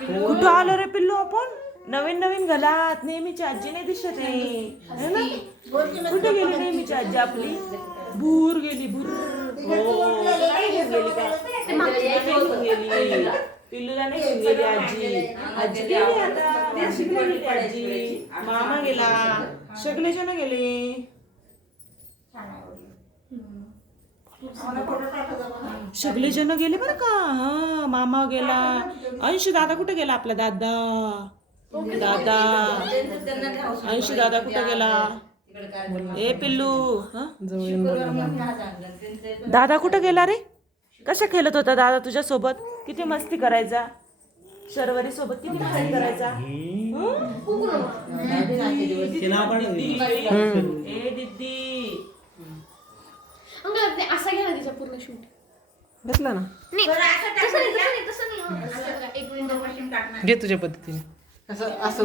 कुठं आलो रे पिल्लू आपण? नवीन नवीन घालात. नेहमीची आजी नाही दिसत आहे ना? कुठे गेली नेहमीची आजी आपली? भूर गेली भूर. हो नाही गेली का? गेली पिल्लूला नाही घेऊन गेली आजी. आजी गेली आता. नाशिकला गेली आजी. मामा गेला. सगळे जण गेले. सगळे जण गेले बरं का. हा मामा गेला. अंशू दादा कुठे गेला? आपला दादा दादा अंशू दादा कुठे गेला? ए पिल्लू दादा कुठे गेला रे? कशा खेळत होता दादा तुझ्या सोबत? किती मस्ती करायचा. शर्वरी सोबत किती मस्ती करायचा. ए दीदी असा घ्या ना तिचा पूर्ण शूट बसला ना. नाही तसं नाही. घे तुझ्या पद्धतीने. असं